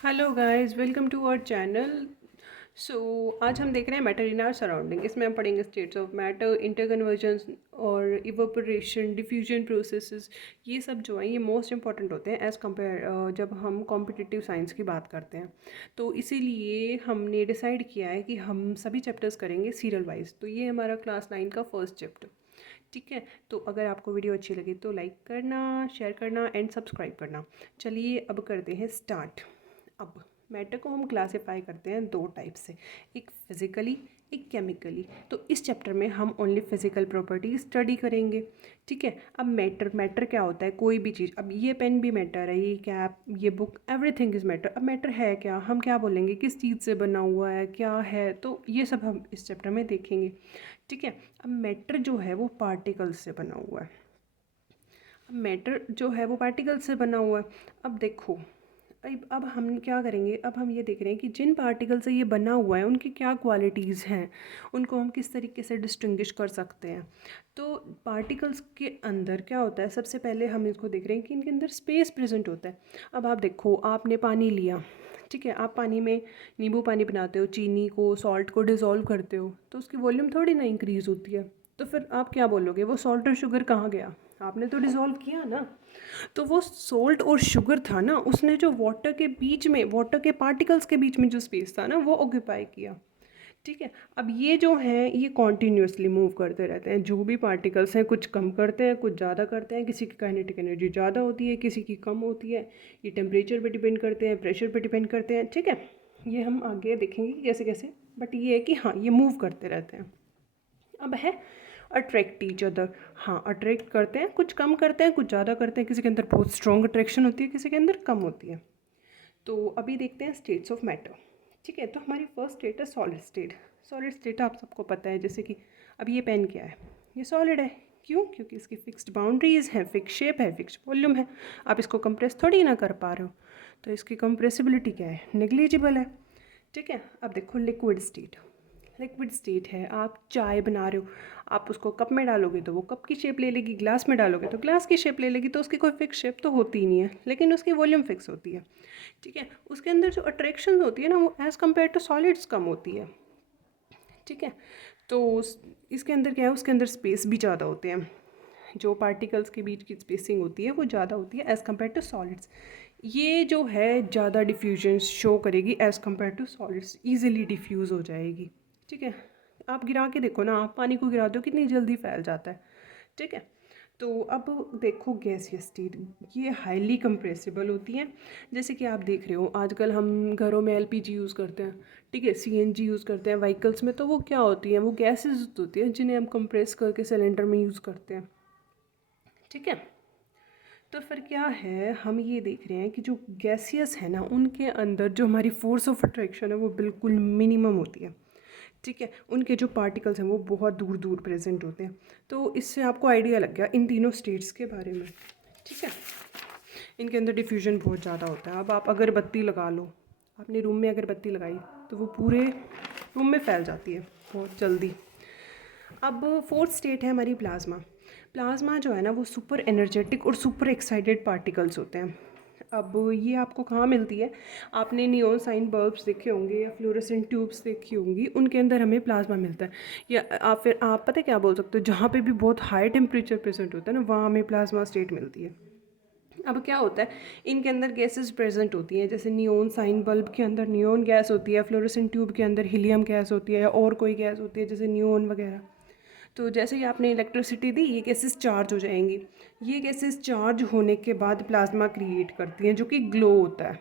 Hello guys, welcome to our channel. So आज हम देख रहे हैं मैटर इन आवर सराउंडिंग। इसमें हम पढ़ेंगे स्टेट्स ऑफ मैटर, इंटरकन्वर्जन और इवेपोरेशन, डिफ्यूजन प्रोसेसेस। ये सब जो है ये मोस्ट इंपॉर्टेंट होते हैं एज़ कम्पेयर जब हम कॉम्पिटिटिव साइंस की बात करते हैं। तो इसीलिए हमने डिसाइड किया है कि हम सभी चैप्टर्स करेंगे सीरियल वाइज। तो ये हमारा क्लास 9 का फर्स्ट चैप्टर, ठीक है। तो अगर आपको वीडियो अच्छी लगे तो लाइक करना, शेयर करना एंड सब्सक्राइब करना। चलिए अब करते हैं स्टार्ट। अब मैटर को हम क्लासिफाई करते हैं दो टाइप से, एक फिज़िकली, एक केमिकली। तो इस चैप्टर में हम ओनली फिज़िकल प्रॉपर्टी स्टडी करेंगे, ठीक है। अब मैटर मैटर क्या होता है? कोई भी चीज़। अब ये पेन भी मैटर है, ये कैप, ये बुक, एवरीथिंग इज़ मैटर। अब मैटर है क्या, हम क्या बोलेंगे, किस चीज़ से बना हुआ है, क्या है, तो ये सब हम इस चैप्टर में देखेंगे, ठीक है। अब मैटर जो है वो पार्टिकल्स से बना हुआ है। अब मैटर जो है वो पार्टिकल्स से बना हुआ है। अब देखो, अब हम क्या करेंगे, अब हम ये देख रहे हैं कि जिन पार्टिकल से ये बना हुआ है उनकी क्या क्वालिटीज़ हैं, उनको हम किस तरीके से डिस्टिंग्विश कर सकते हैं। तो पार्टिकल्स के अंदर क्या होता है, सबसे पहले हम इसको देख रहे हैं कि इनके अंदर स्पेस प्रेजेंट होता है। अब आप देखो, आपने पानी लिया, ठीक है। आप पानी में नींबू पानी बनाते हो, चीनी को, सॉल्ट को डिज़ोल्व करते हो, तो उसकी वॉल्यूम थोड़ी ना इंक्रीज़ होती है। तो फिर आप क्या बोलोगे, वो सॉल्ट और शुगर कहाँ गया? आपने तो डिज़ोल्व किया ना। तो वो सॉल्ट और शुगर था ना, उसने जो वाटर के बीच में, वाटर के पार्टिकल्स के बीच में जो स्पेस था ना, वो ऑक्यूपाई किया, ठीक है। अब ये जो हैं ये कॉन्टीन्यूसली मूव करते रहते हैं। जो भी पार्टिकल्स हैं, कुछ कम करते हैं, कुछ ज़्यादा करते हैं। किसी की काइनेटिक एनर्जी ज़्यादा होती है, किसी की कम होती है। ये टेम्परेचर पे डिपेंड करते हैं, प्रेशर पे डिपेंड करते हैं, ठीक है। ये हम आगे देखेंगे कि कैसे कैसे, बट ये है कि हाँ, ये मूव करते रहते हैं। अब है अट्रैक्ट ईच अदर। हाँ, अट्रैक्ट करते हैं, कुछ कम करते हैं, कुछ ज़्यादा करते हैं। किसी के अंदर बहुत स्ट्रॉन्ग अट्रैक्शन होती है, किसी के अंदर कम होती है। तो अभी देखते हैं स्टेट्स ऑफ मैटर, ठीक है। तो हमारी फर्स्ट स्टेट है सॉलिड स्टेट। सॉलिड स्टेट आप सबको पता है, जैसे कि अब ये पेन क्या है, ये सॉलिड है। क्यों? क्योंकि इसकी फिक्स्ड बाउंड्रीज हैं, फिक्स शेप है, फिक्स वॉल्यूम है। आप इसको कंप्रेस थोड़ी ना कर पा रहे हो, तो इसकी कंप्रेसिबिलिटी क्या है, नेग्लिजिबल है, ठीक है। अब देखो लिक्विड स्टेट। लिक्विड स्टेट है, आप चाय बना रहे हो, आप उसको कप में डालोगे तो वो कप की शेप ले लेगी, ग्लास में डालोगे तो ग्लास की शेप ले लेगी। तो उसकी कोई फिक्स शेप तो होती ही नहीं है, लेकिन उसकी वॉल्यूम फिक्स होती है, ठीक है। उसके अंदर जो अट्रैक्शन होती है ना, वो एज़ कम्पेयर टू सॉलिड्स कम होती है, ठीक है। तो इसके अंदर क्या है, उसके अंदर स्पेस भी ज़्यादा होते हैं। जो पार्टिकल्स के बीच की स्पेसिंग होती है वो ज़्यादा होती है एज़ कम्पेयर टू सॉलिड्स। ये जो है ज़्यादा डिफ्यूजन शो करेगी as compare to solids, easily diffuse हो जाएगी, ठीक है। आप गिरा के देखो ना, आप पानी को गिरा दो कितनी जल्दी फैल जाता है, ठीक है। तो अब देखो गैसियस स्टेट, ये हाईली कंप्रेसिबल होती हैं। जैसे कि आप देख रहे हो आजकल हम घरों में एलपीजी यूज़ करते हैं, ठीक है, सीएनजी यूज़ करते हैं व्हीकल्स में। तो वो क्या होती हैं, वो गैसेस होती हैं जिन्हें हम कंप्रेस करके सिलेंडर में यूज़ करते हैं, ठीक है। तो फिर क्या है, हम ये देख रहे हैं कि जो गैसियस है ना, उनके अंदर जो हमारी फोर्स ऑफ अट्रैक्शन है वो बिल्कुल मिनिमम होती है, ठीक है। उनके जो पार्टिकल्स हैं वो बहुत दूर दूर प्रेजेंट होते हैं। तो इससे आपको आइडिया लग गया इन तीनों स्टेट्स के बारे में, ठीक है। इनके अंदर डिफ्यूजन बहुत ज़्यादा होता है। अब आप अगरबत्ती लगा लो, आपने रूम में अगरबत्ती लगाई तो वो पूरे रूम में फैल जाती है बहुत जल्दी। अब फोर्थ स्टेट है हमारी प्लाज्मा। प्लाज्मा जो है ना, वो सुपर एनर्जेटिक और सुपर एक्साइटेड पार्टिकल्स होते हैं। अब ये आपको कहाँ मिलती है, आपने नियॉन साइन बल्ब्स देखे होंगे या फ्लोरेसेंट ट्यूब्स देखी होंगी, उनके अंदर हमें प्लाज्मा मिलता है। या आप फिर आप पता है क्या बोल सकते हो, जहाँ पे भी बहुत हाई टेम्परेचर प्रेजेंट होता है ना, वहाँ हमें प्लाज्मा स्टेट मिलती है। अब क्या होता है, इनके अंदर गैसेस प्रेजेंट होती हैं। जैसे नियॉन साइन बल्ब के अंदर नियॉन गैस होती है, फ्लोरेसेंट ट्यूब के अंदर हीलियम गैस होती है, या और कोई गैस होती है जैसे नियॉन वगैरह। तो जैसे ही आपने इलेक्ट्रिसिटी दी, ये गैसेस चार्ज हो जाएंगी। ये गैसेस चार्ज होने के बाद प्लाज्मा क्रिएट करती हैं, जो कि ग्लो होता है,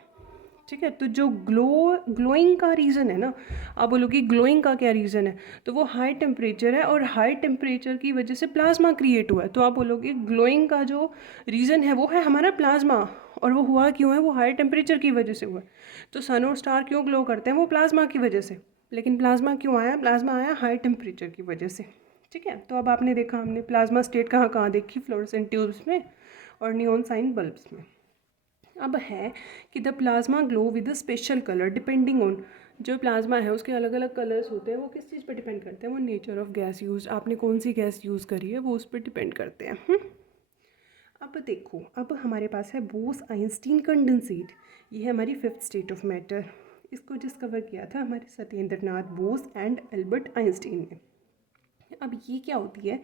ठीक है। तो जो ग्लोइंग का रीज़न है ना, आप बोलोगे ग्लोइंग का क्या रीज़न है, तो वो हाई टेम्परेचर है, और हाई टेम्परेचर की वजह से प्लाज्मा क्रिएट हुआ है। तो आप बोलोगे ग्लोइंग का जो रीज़न है वो है हमारा प्लाज्मा। और वो हुआ क्यों है, वो हाई टेम्परेचर की वजह से हुआ है। तो सन और स्टार क्यों ग्लो करते हैं, वो प्लाज्मा की वजह से। लेकिन प्लाज्मा क्यों आया, प्लाज्मा आया हाई टेम्परेचर की वजह से, ठीक है। तो अब आपने देखा, हमने प्लाज्मा स्टेट कहाँ कहाँ देखी, फ्लोरेसेंट ट्यूब्स में और नियॉन साइन बल्ब्स में। अब है कि the plasma glow with a special colour depending on, जो प्लाज्मा है उसके अलग अलग कलर्स होते हैं। वो किस चीज़ पर डिपेंड करते हैं, वो नेचर ऑफ गैस यूज, आपने कौन सी गैस यूज़ करी है वो उस पर डिपेंड करते हैं। अब देखो, अब हमारे पास है बोस आइंस्टीन कंडेंसेट। ये है हमारी फिफ्थ स्टेट ऑफ मैटर। इसको डिस्कवर किया था हमारे Satyendra Nath Bose and Albert Einstein ने। अब ये क्या होती है,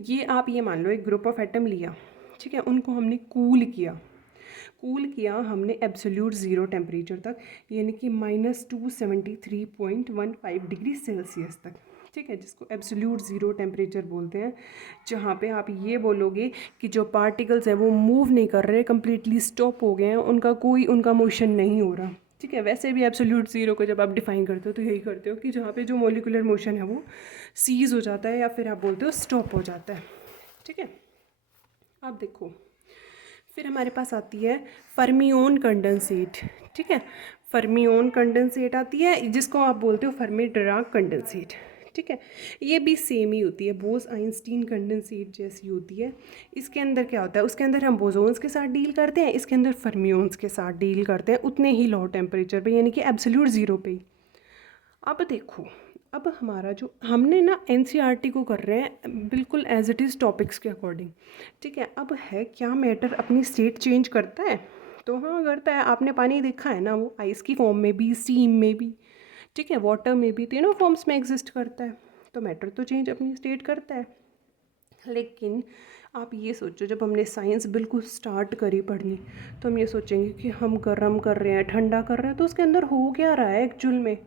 ये आप ये मान लो एक ग्रुप ऑफ एटम लिया, ठीक है, उनको हमने कूल किया हमने एब्सोल्यूट ज़ीरो टेम्परेचर तक, यानी कि -273.15 डिग्री सेल्सियस तक, ठीक है, जिसको एब्सोल्यूट ज़ीरो टेम्परेचर बोलते हैं। जहाँ पे आप ये बोलोगे कि जो पार्टिकल्स हैं वो मूव नहीं कर रहे, कम्प्लीटली स्टॉप हो गए हैं, उनका मोशन नहीं हो रहा, ठीक है। वैसे भी एब्सोल्यूट ज़ीरो को जब आप डिफ़ाइन करते हो तो यही करते हो कि जहाँ पे जो मोलिकुलर मोशन है वो सीज़ हो जाता है या फिर आप बोलते हो स्टॉप हो जाता है, ठीक है। अब देखो, फिर हमारे पास आती है फर्मियोन कंडेंसेट, ठीक है। फर्मियोन कंडेंसेट आती है, जिसको आप बोलते हो फर्मी डिराक कंडेंसेट, ठीक है। ये भी सेम ही होती है, बोस आइंस्टीन कंडेंसेट जैसी होती है। इसके अंदर क्या होता है, उसके अंदर हम बोसोन्स के साथ डील करते हैं, इसके अंदर फर्मियोन्स के साथ डील करते हैं, उतने ही लो टेम्परेचर पे, यानी कि एब्सोल्यूट ज़ीरो पे ही। अब देखो, अब हमारा जो हमने ना एनसीईआरटी को कर रहे हैं बिल्कुल एज इट इज़ टॉपिक्स के अकॉर्डिंग, ठीक है। अब है क्या मैटर अपनी स्टेट चेंज करता है, तो हाँ करता है। आपने पानी देखा है ना, वो आइस की फॉर्म में भी, स्टीम में भी, ठीक है, वाटर में भी, तीनों फॉर्म्स में एग्जिस्ट करता है। तो मैटर तो चेंज अपनी स्टेट करता है। लेकिन आप ये सोचो, जब हमने साइंस बिल्कुल स्टार्ट करी पढ़नी, तो हम ये सोचेंगे कि हम गर्म कर रहे हैं, ठंडा कर रहे हैं, तो उसके अंदर हो क्या रहा है एक्चुअल में,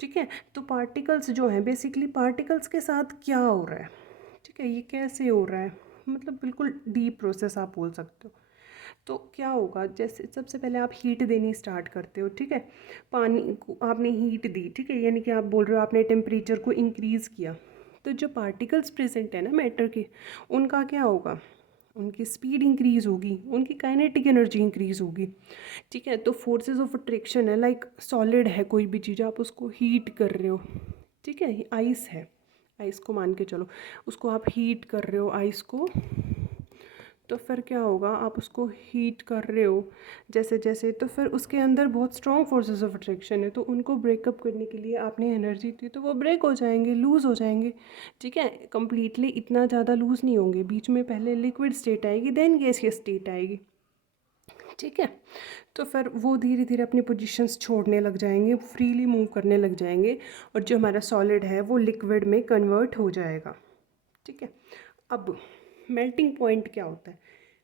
ठीक है। तो पार्टिकल्स जो हैं, बेसिकली पार्टिकल्स के साथ क्या हो रहा है, ठीक है, ये कैसे हो रहा है, मतलब बिल्कुल डीप प्रोसेस आप बोल सकते हो। तो क्या होगा, जैसे सबसे पहले आप हीट देनी स्टार्ट करते हो, ठीक है। पानी को आपने हीट दी, ठीक है, यानी कि आप बोल रहे हो आपने टेम्परेचर को इंक्रीज़ किया। तो जो पार्टिकल्स प्रेजेंट है ना मैटर के, उनका क्या होगा, उनकी स्पीड इंक्रीज़ होगी, उनकी काइनेटिक एनर्जी इंक्रीज़ होगी, ठीक है। तो फोर्सेस ऑफ अट्रैक्शन है, लाइक सॉलिड है कोई भी चीज़, आप उसको हीट कर रहे हो, ठीक है। आइस है, आइस को मान के चलो, उसको आप हीट कर रहे हो आइस को, तो फिर क्या होगा, आप उसको हीट कर रहे हो जैसे जैसे, तो फिर उसके अंदर बहुत स्ट्रॉन्ग फोर्सेस ऑफ अट्रैक्शन है, तो उनको ब्रेकअप करने के लिए आपने एनर्जी दी, तो वो ब्रेक हो जाएंगे, लूज़ हो जाएंगे, ठीक है। कम्प्लीटली इतना ज़्यादा लूज़ नहीं होंगे, बीच में पहले लिक्विड स्टेट आएगी, देन गैसियस स्टेट आएगी, ठीक है। तो फिर वो धीरे धीरे अपनी पोजीशंस छोड़ने लग जाएंगे, फ्रीली मूव करने लग जाएंगे, और जो हमारा सॉलिड है वो लिक्विड में कन्वर्ट हो जाएगा, ठीक है। अब मेल्टिंग पॉइंट क्या होता है,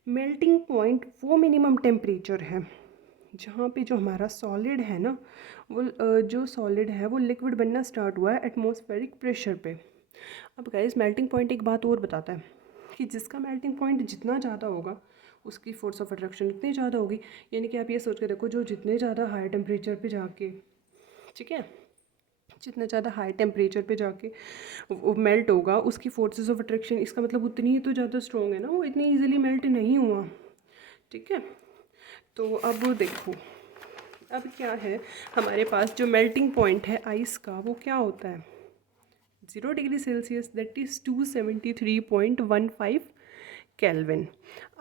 मेल्टिंग पॉइंट वो मिनिमम टेम्परेचर है जहाँ पे जो हमारा सॉलिड है ना, वो जो सॉलिड है वो लिक्विड बनना स्टार्ट हुआ है एटमॉस्फेरिक प्रेशर पे। अब गाइस, मेल्टिंग पॉइंट एक बात और बताता है कि जिसका मेल्टिंग पॉइंट जितना ज़्यादा होगा, उसकी फोर्स ऑफ अट्रैक्शन उतनी ज़्यादा होगी। यानी कि आप ये सोच के देखो, जो जितने ज़्यादा हाई टेम्परेचर पे जाके, ठीक है, जितना ज़्यादा हाई टेम्परेचर पे जाके वो मेल्ट होगा, उसकी फोर्सेस ऑफ अट्रैक्शन, इसका मतलब उतनी ही तो ज़्यादा स्ट्रॉन्ग है ना, वो इतनी ईजिली मेल्ट नहीं हुआ, ठीक है। तो अब देखो, अब क्या है हमारे पास, जो मेल्टिंग पॉइंट है आइस का, वो क्या होता है 0 degree Celsius, that is 273.15 kelvin.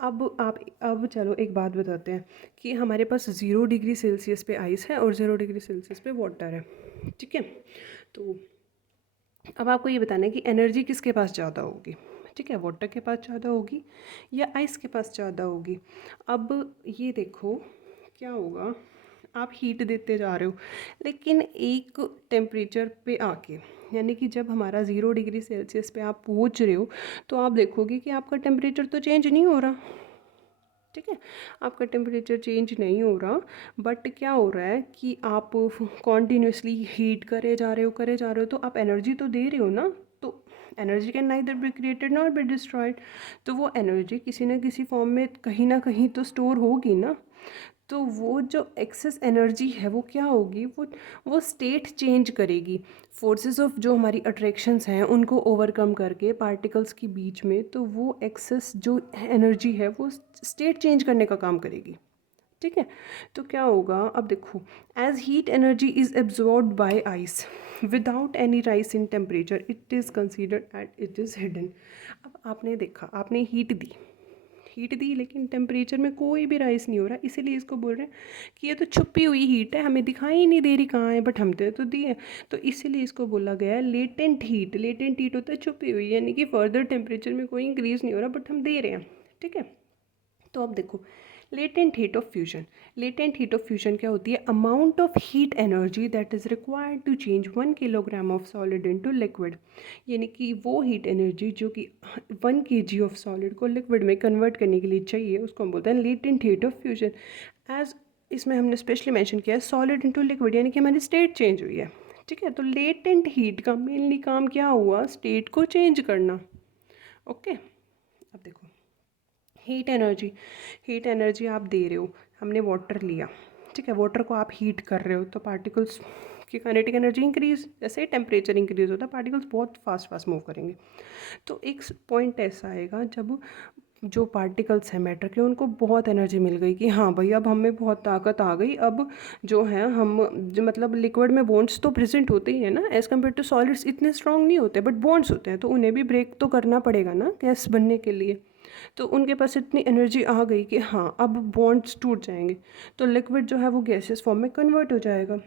अब चलो एक बात बताते हैं कि हमारे पास 0 डिग्री सेल्सियस पे आइस है और 0 डिग्री सेल्सियस पे वाटर है, ठीक है। तो अब आपको ये बताना है कि एनर्जी किसके पास ज़्यादा होगी, ठीक है, वाटर के पास ज़्यादा होगी या आइस के पास ज़्यादा होगी। अब ये देखो क्या होगा, आप हीट देते जा रहे हो, लेकिन एक टेम्परेचर पे आके, यानी कि जब हमारा 0 डिग्री सेल्सियस पे आप पहुंच रहे हो, तो आप देखोगे कि आपका टेम्परेचर तो चेंज नहीं हो रहा, ठीक है, आपका टेम्परेचर चेंज नहीं हो रहा। बट क्या हो रहा है कि आप कॉन्टीन्यूसली हीट करे जा रहे हो, तो आप एनर्जी तो दे रहे हो ना। तो energy can neither be created not be destroyed, तो वो एनर्जी किसी न किसी फॉर्म में कहीं ना कहीं तो स्टोर होगी ना। तो वो जो एक्सेस एनर्जी है वो क्या होगी, वो स्टेट चेंज करेगी, फोर्सेस ऑफ जो हमारी अट्रैक्शंस हैं उनको ओवरकम करके पार्टिकल्स के बीच में, तो वो एक्सेस जो एनर्जी है वो स्टेट चेंज करने का काम करेगी, ठीक है। तो क्या होगा, अब देखो, as heat energy is absorbed by ice without any rise in temperature, it is considered at it is hidden. अब आपने देखा, आपने हीट दी लेकिन टेम्परेचर में कोई भी राइस नहीं हो रहा, इसीलिए इसको बोल रहे हैं कि ये तो छुपी हुई हीट है, हमें दिखाई ही नहीं दे रही कहाँ है, बट हमने तो दी है। तो इसीलिए इसको बोला गया है लेटेंट हीट। लेटेंट हीट होता है छुपी हुई, यानी कि फर्दर टेम्परेचर में कोई इंक्रीज़ नहीं हो रहा बट हम दे रहे हैं, ठीक है। तो अब देखो, latent heat of fusion. Latent heat of fusion क्या होती है? Amount of heat energy that is required to change 1 kilogram of solid into liquid. यानी कि वो हीट एनर्जी जो कि 1 kg ऑफ सॉलिड को लिक्विड में कन्वर्ट करने के लिए चाहिए, उसको हम बोलते हैं latent heat of fusion. As इसमें हमने स्पेशली मेंशन किया है सॉलिड इनटू लिक्विड, यानी कि हमारी स्टेट चेंज हुई है। ठीक है, तो लेटेंट हीट का मेनली काम क्या हुआ? स्टेट को चेंज करना। ओके, अब देखो, हीट एनर्जी आप दे रहे हो, हमने वाटर लिया, ठीक है, वाटर को आप हीट कर रहे हो तो पार्टिकल्स की काइनेटिक एनर्जी इंक्रीज, जैसे टेम्परेचर इंक्रीज होता है पार्टिकल्स बहुत फास्ट मूव करेंगे। तो एक पॉइंट ऐसा आएगा जब जो पार्टिकल्स हैं मैटर के, उनको बहुत एनर्जी मिल गई कि हाँ भाई अब हमें बहुत ताकत आ गई, अब जो है हम जो मतलब लिक्विड में बॉन्ड्स तो प्रेजेंट होते ही है ना, एज़ कम्पेयर टू सॉलिड्स इतने स्ट्रांग नहीं होते बट बॉन्ड्स होते हैं, तो उन्हें भी ब्रेक तो करना पड़ेगा ना गैस बनने के लिए। तो उनके पास इतनी एनर्जी आ गई कि हाँ अब बॉन्ड्स टूट जाएंगे, तो लिक्विड जो है वो गैसेस फॉर्म में कन्वर्ट हो जाएगा।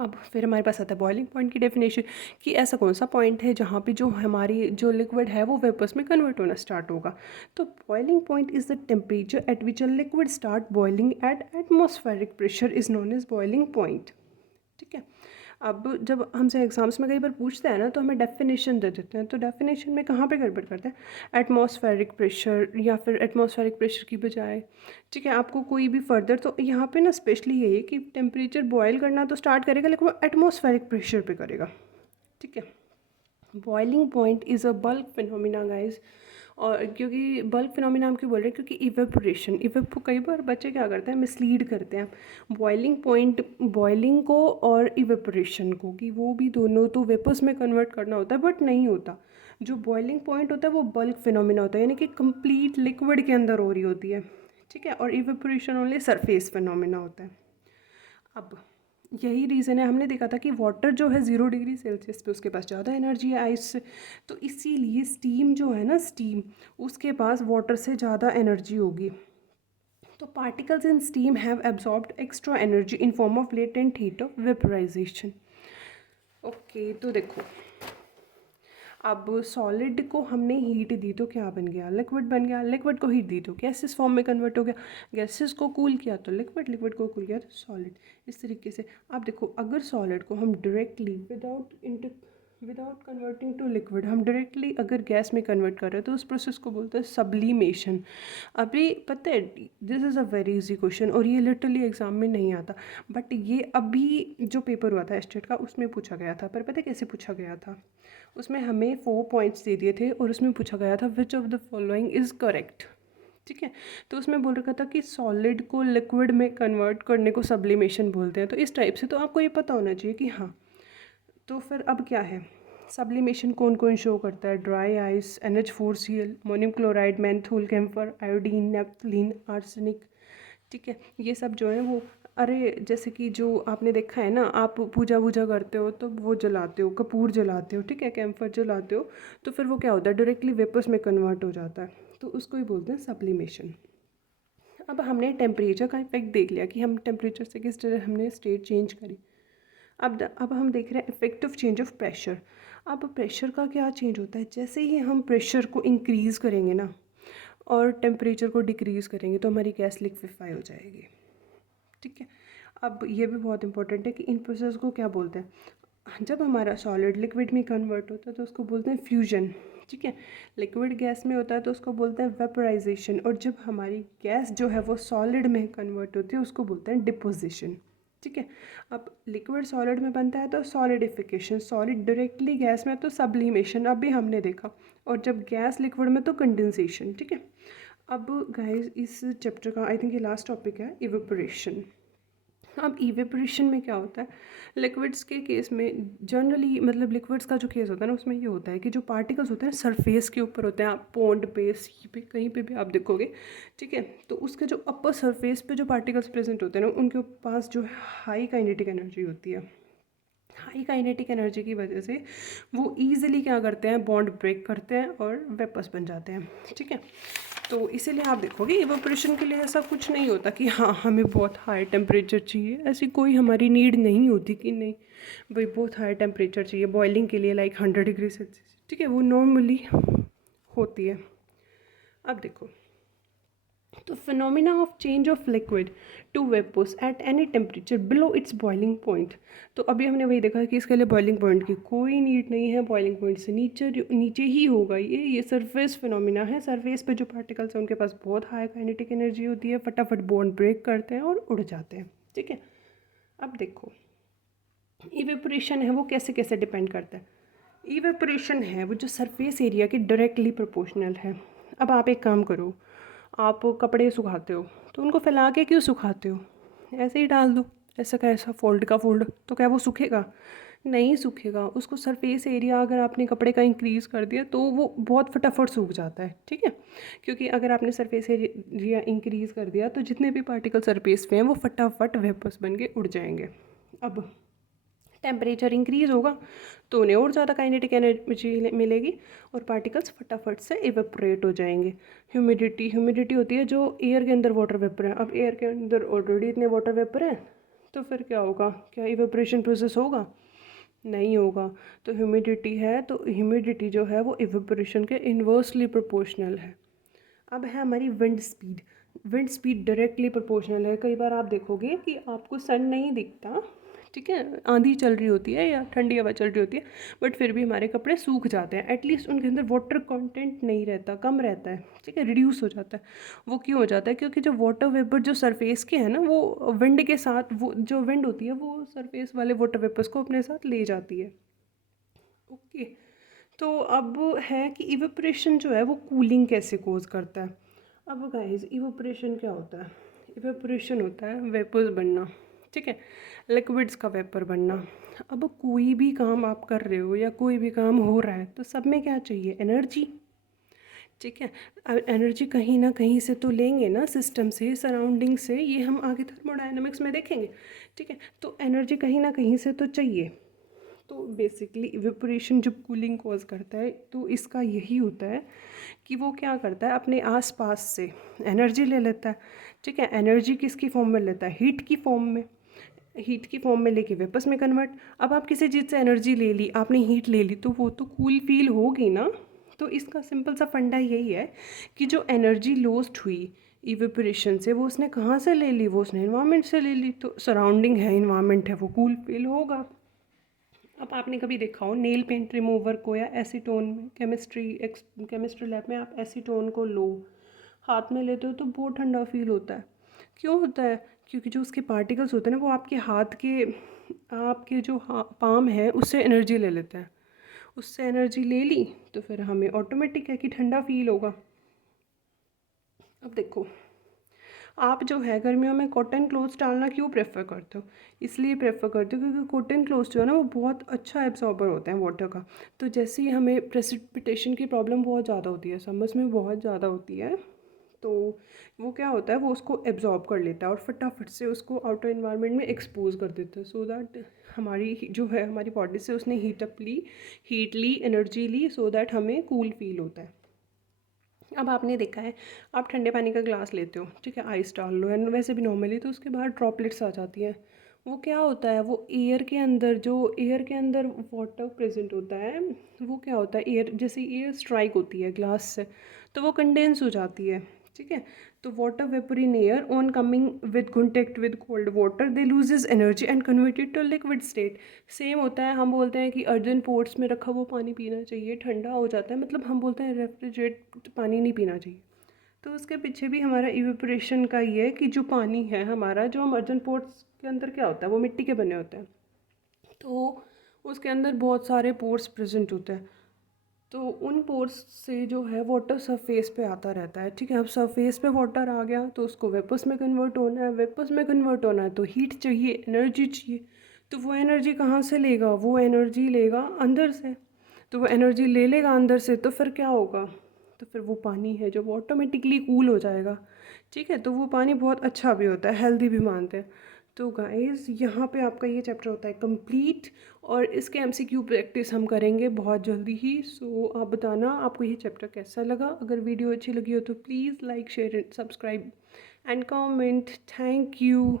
अब फिर हमारे पास आता है बॉइलिंग पॉइंट की डेफिनेशन, कि ऐसा कौन सा पॉइंट है जहाँ पे जो हमारी जो लिक्विड है वो वेपर्स में कन्वर्ट होना स्टार्ट होगा। तो boiling point is the temperature at which a liquid start boiling at atmospheric pressure is known as boiling point. ठीक है, अब जब हमसे एग्जाम्स में कई बार पूछते हैं ना तो हमें डेफिनेशन दे देते हैं, तो डेफिनेशन में कहाँ पे गड़बड़ करते हैं? एटमॉस्फेरिक प्रेशर या फिर एटमॉस्फेरिक प्रेशर की बजाय, ठीक है, आपको कोई भी फर्दर, तो यहाँ पे ना स्पेशली यही है कि टेम्परेचर बॉयल करना तो स्टार्ट करेगा लेकिन वो एटमॉस्फेरिक प्रेशर पे करेगा। ठीक है, boiling point is a bulk phenomena guys. और क्योंकि बल्क फिनोमिना हम क्यों बोल रहे हैं? क्योंकि इवेपोरेशन कई बार बच्चे क्या करते हैं, मिसलीड करते हैं बॉइलिंग पॉइंट, बॉइलिंग को और इवेपोरेशन को, कि वो भी दोनों तो वेपर्स में कन्वर्ट करना होता है बट नहीं होता। जो बॉइलिंग पॉइंट होता है वो बल्क फिनोमिना होता है, यानी कि कंप्लीट लिक्विड के अंदर हो रही होती है। ठीक है, और इवेपोरेशन ओनली सरफेस फिनोमिना होता है। अब यही रीज़न है, हमने देखा था कि वाटर जो है 0 डिग्री सेल्सियस पे उसके पास ज़्यादा एनर्जी है आइस से, तो इसीलिए स्टीम जो है ना, स्टीम उसके पास वाटर से ज़्यादा एनर्जी होगी। तो particles in steam have absorbed extra energy in form of latent heat of vaporisation. Okay, तो देखो, अब सॉलिड को हमने हीट दी तो क्या बन गया? लिक्विड बन गया। लिक्विड को हीट दी तो गैसेस फॉर्म में कन्वर्ट हो गया। गैसेस को कूल किया तो लिक्विड, लिक्विड को कूल किया तो सॉलिड। इस तरीके से आप देखो, अगर सॉलिड को हम directly without converting to liquid, हम डायरेक्टली अगर गैस में कन्वर्ट कर रहे हैं तो उस प्रोसेस को बोलते हैं सब्लिमेशन। अभी पता है, this is a very easy question और ये लिटरली एग्जाम में नहीं आता, बट ये अभी जो पेपर हुआ था स्टेट का उसमें पूछा गया था। पर पता है कैसे पूछा गया था? उसमें हमें 4 पॉइंट्स दे दिए थे और उसमें पूछा गया था which of the following is correct. ठीक है, तो उसमें बोल रखा था कि सॉलिड को लिक्विड में कन्वर्ट करने को सब्लिमेशन बोलते हैं, तो इस टाइप से तो आपको ये पता होना चाहिए कि हाँ। तो फिर अब क्या है, सब्लिमेशन कौन कौन शो करता है? Dry ice, NH4Cl, ammonium chloride, menthol, camphor, iodine, naphthalene, arsenic. ठीक है, ये सब जो है वो, अरे जैसे कि जो आपने देखा है ना, आप पूजा वूजा करते हो तो वो जलाते हो, कपूर जलाते हो, ठीक है, कैम्फर जलाते हो, तो फिर वो क्या होता है? डायरेक्टली वेपर्स में कन्वर्ट हो जाता है, तो उसको ही बोलते हैं सब्लिमेशन। अब हमने टेम्परेचर का इफेक्ट देख लिया कि हम टेम्परेचर से किस तरह हमने स्टेट चेंज करी। अब हम देख रहे हैं इफेक्टिव चेंज ऑफ प्रेशर। अब प्रेशर का क्या चेंज होता है? जैसे ही हम प्रेशर को इंक्रीज़ करेंगे ना और टेम्परेचर को डिक्रीज़ करेंगे तो हमारी गैस लिक्विफाई हो जाएगी। ठीक है, अब ये भी बहुत इंपॉर्टेंट है कि इन प्रोसेस को क्या बोलते हैं? जब हमारा सॉलिड लिक्विड में कन्वर्ट होता है तो उसको बोलते हैं फ्यूजन। ठीक है, लिक्विड गैस में होता है तो उसको बोलते हैं वेपराइजेशन, और जब हमारी गैस जो है वो सॉलिड में कन्वर्ट होती है उसको बोलते हैं डिपोजिशन। ठीक है, अब लिक्विड सॉलिड में बनता है तो सॉलिडिफिकेशन, सॉलिड डायरेक्टली गैस में तो सब्लिमेशन अभी हमने देखा, और जब गैस लिक्विड में तो कंडेंसेशन। ठीक है, अब गाइस इस चैप्टर का आई थिंक ये लास्ट टॉपिक है, इवेपोरेशन। अब इवेपोरेशन में क्या होता है? लिक्विड्स के केस में जनरली, मतलब लिक्विड्स का जो केस होता है ना, उसमें ये होता है कि जो पार्टिकल्स होते हैं सरफेस के ऊपर होते हैं, आप पॉन्ड पे, सी पे, कहीं पे भी आप देखोगे। ठीक है, तो उसके जो अपर सरफेस पे जो पार्टिकल्स प्रेजेंट होते हैं ना, उनके पास जो हाई काइनेटिक एनर्जी होती है। हाई काइनेटिक एनर्जी की वजह से वो ईजिली क्या करते हैं? बॉन्ड ब्रेक करते हैं और वेपर्स बन जाते हैं। ठीक है, तो इसीलिए आप देखोगे इवेपोरेशन के लिए ऐसा कुछ नहीं होता कि हाँ हमें बहुत हाई टेम्परेचर चाहिए, ऐसी कोई हमारी नीड नहीं होती कि नहीं भाई बहुत हाई टेम्परेचर चाहिए बॉइलिंग के लिए, लाइक 100 डिग्री सेल्सियस। ठीक है, वो नॉर्मली होती है। अब देखो, तो phenomena of change of liquid to vapours at any temperature below its boiling point. तो अभी हमने वही देखा कि इसके लिए बॉइलिंग पॉइंट की कोई नीड नहीं है, बॉइलिंग पॉइंट से नीचे नीचे ही होगा। ये सरफेस फिनोमिना है। सरफेस पे जो पार्टिकल्स हैं उनके पास बहुत हाई काइनेटिक एनर्जी होती है, फटाफट बॉन्ड ब्रेक करते हैं और उड़ जाते हैं। ठीक है, अब देखो इवेपोरेशन है वो कैसे कैसे डिपेंड करता है। इवेपोरेशन है वो जो सरफेस एरिया के डायरेक्टली प्रोपोर्शनल है। अब आप एक काम करो, आप कपड़े सुखाते हो तो उनको फैला के क्यों सुखाते हो, ऐसे ही डाल दो, ऐसा का ऐसा, फोल्ड का फोल्ड, तो क्या वो सूखेगा? नहीं सूखेगा। उसको सरफेस एरिया अगर आपने कपड़े का इंक्रीज़ कर दिया तो वो बहुत फटाफट सूख जाता है। ठीक है, क्योंकि अगर आपने सरफेस एरिया इंक्रीज़ कर दिया तो जितने भी पार्टिकल सरफेस पे हैं वो फटाफट वेपर्स बन के उड़ जाएंगे। अब टेम्परेचर इंक्रीज़ होगा तो उन्हें और ज़्यादा काइनेटिक एनर्जी मिलेगी और पार्टिकल्स फटाफट से इवेपोरेट हो जाएंगे। ह्यूमिडिटी होती है जो एयर के अंदर वाटर वेपर है। अब एयर के अंदर ऑलरेडी इतने वाटर वेपर हैं तो फिर क्या होगा? क्या इवेपोरेशन प्रोसेस होगा? नहीं होगा। तो ह्यूमिडिटी है तो ह्यूमिडिटी जो है वो इवेपोरेशन के इन्वर्सली प्रोपोर्शनल है। अब है हमारी wind speed. Wind speed directly proportional है। कई बार आप देखोगे कि आपको सन नहीं दिखता, ठीक है, आंधी चल रही होती है या ठंडी हवा चल रही होती है, बट फिर भी हमारे कपड़े सूख जाते हैं। एटलीस्ट उनके अंदर वाटर कंटेंट नहीं रहता, कम रहता है, ठीक है, रिड्यूस हो जाता है। वो क्यों हो जाता है? क्योंकि जो वाटर वेपर जो सरफेस के हैं ना, वो विंड के साथ, वो जो विंड होती है वो सरफेस वाले वाटर वेपर्स को अपने साथ ले जाती है। ओके, तो अब है कि इवेपोरेशन जो है वो कूलिंग कैसे कोज करता है। अब गाइस इवेपोरेशन क्या होता है? इवेपोरेशन होता है वेपर्स बनना, ठीक है, लिक्विड्स का वेपर बनना। अब कोई भी काम आप कर रहे हो या कोई भी काम हो रहा है तो सब में क्या चाहिए? एनर्जी। ठीक है, एनर्जी कहीं ना कहीं से तो लेंगे ना, सिस्टम से, सराउंडिंग से, ये हम आगे थर्मोडायनामिक्स में देखेंगे। ठीक है, तो एनर्जी कहीं ना कहीं से तो चाहिए। तो बेसिकली इवेपोरेशन जब कूलिंग कॉज करता है तो इसका यही होता है कि वो क्या करता है, अपने आसपास से एनर्जी ले लेता है। ठीक है, एनर्जी किसकी फॉर्म में लेता है? हीट की फॉर्म में। हीट की फॉर्म में लेके वेपर्स में कन्वर्ट। अब आप किसी चीज़ से एनर्जी ले ली, आपने हीट ले ली, तो वो तो कूल फील होगी ना। तो इसका सिंपल सा फंडा यही है कि जो एनर्जी लॉस्ट हुई इवेपोरेशन से वो उसने कहाँ से ले ली? वो उसने इन्वायरमेंट से ले ली। तो सराउंडिंग है, इन्वायरमेंट है, वो कूल फील होगा। अब आपने कभी देखा हो नेल पेंट रिमूवर को या एसीटोन में, केमिस्ट्री लैब में आप एसीटोन को लो, हाथ में लेते हो तो बहुत ठंडा फील होता है। क्यों होता है? क्योंकि जो उसके पार्टिकल्स होते हैं ना वो आपके हाथ के, आपके जो पाम है उससे एनर्जी ले लेते हैं। उससे एनर्जी ले ली तो फिर हमें ऑटोमेटिक है कि ठंडा फील होगा। अब देखो, आप जो है गर्मियों में कॉटन क्लोथ्स डालना क्यों प्रेफर करते हो? इसलिए प्रेफर करते हो क्योंकि कॉटन क्लोथ्स जो है ना वो बहुत अच्छा एब्जॉर्बर होते हैं वाटर का। तो जैसे ही हमें प्रेसिपिटेशन की प्रॉब्लम बहुत ज़्यादा होती है, समर्स में बहुत ज़्यादा होती है, तो वो क्या होता है, वो उसको एब्जॉर्ब कर लेता है और फटाफट से उसको आउटर इन्वायरमेंट में एक्सपोज कर देता है, सो दैट हमारी जो है हमारी बॉडी से उसने हीट ली, एनर्जी ली, सो दैट हमें कूल फील होता है। अब आपने देखा है, आप ठंडे पानी का ग्लास लेते हो, ठीक है, आइस डाल लो, एंड वैसे भी नॉर्मली तो उसके बाहर ड्रॉपलेट्स आ जाती हैं। वो क्या होता है? वो एयर के अंदर वाटर प्रेजेंट होता है, वो क्या होता है, एयर जैसे एयर स्ट्राइक होती है ग्लास से तो वो कंडेंस हो जाती है। ठीक है, तो water vapour in air on coming with contact with cold water they loses energy and converted to liquid state. Same होता है, हम बोलते हैं कि अर्जन पोर्ट्स में रखा हुआ पानी पीना चाहिए, ठंडा हो जाता है, मतलब हम बोलते हैं रेफ्रिजरेट पानी नहीं पीना चाहिए। तो उसके पीछे भी हमारा इवेपोरेशन का ये है कि जो पानी है हमारा, जो हम अर्जन पोर्ट्स के अंदर क्या होता है, वो मिट्टी के बने होते हैं, तो उसके अंदर बहुत सारे पोर्स प्रेजेंट होते हैं। तो उन पोर्स से जो है वाटर सरफेस पे आता रहता है। ठीक है, अब सरफेस पे वाटर आ गया तो उसको वेपर्स में कन्वर्ट होना है, वेपर्स में कन्वर्ट होना है तो हीट चाहिए, एनर्जी चाहिए। तो वो एनर्जी कहाँ से लेगा? वो एनर्जी लेगा अंदर से। तो वो एनर्जी ले लेगा अंदर से तो फिर क्या होगा? तो फिर वो पानी है जो वो ऑटोमेटिकली कूल हो जाएगा। ठीक है, तो वो पानी बहुत अच्छा भी होता है, हेल्दी भी मानते हैं। तो गाइस यहाँ पे आपका ये चैप्टर होता है कंप्लीट, और इसके एमसीक्यू प्रैक्टिस हम करेंगे बहुत जल्दी ही। सो आप बताना आपको ये चैप्टर कैसा लगा। अगर वीडियो अच्छी लगी हो तो please like, share and subscribe and comment. Thank you.